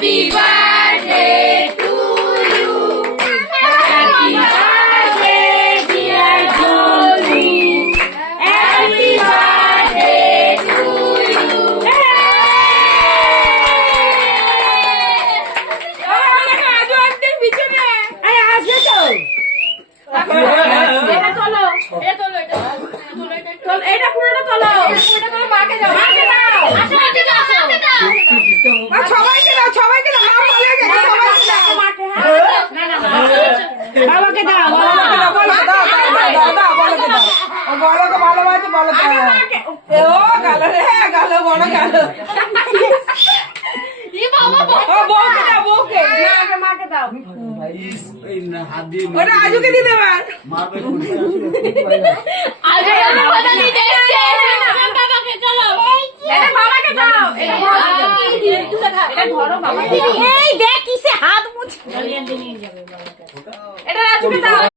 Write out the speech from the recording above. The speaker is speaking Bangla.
Happy birthday to you. Happy birthday, dear Jolly. Happy birthday to you. এটা পুরোটা তোলো। মাকে দাও, মাকে দাও। আসো, মাকে দাও, মাকে দাও। আর সবাইকে দাও সবাইকে দাও মা বলে গেছে সবাইকে দাও মাকে, হ্যাঁ? না, না, না, বাবাকে দাও বাবাকে দাও বলো দাও দাও দাও দাও বলকে দাও ও বলকে ভালোবাসে বলকে এ ও গালো রে গালো বড় গালো ই বাবা, বাবা। ও বউকে দাও বউকে না, আগে মাকে দাও। হাত দিয়ে ওটা আজুকে দিয়ে দেবে মারবে আগে আমি কথা দিতে এসেছি। বাবাকে চলো। এটা বাবাকে দাও। এটা বাবাকে দাও। এটা ধরো বাবাকে দাও। এই দেখ কিসে হাত মুছে এটা রাজুকে দাও।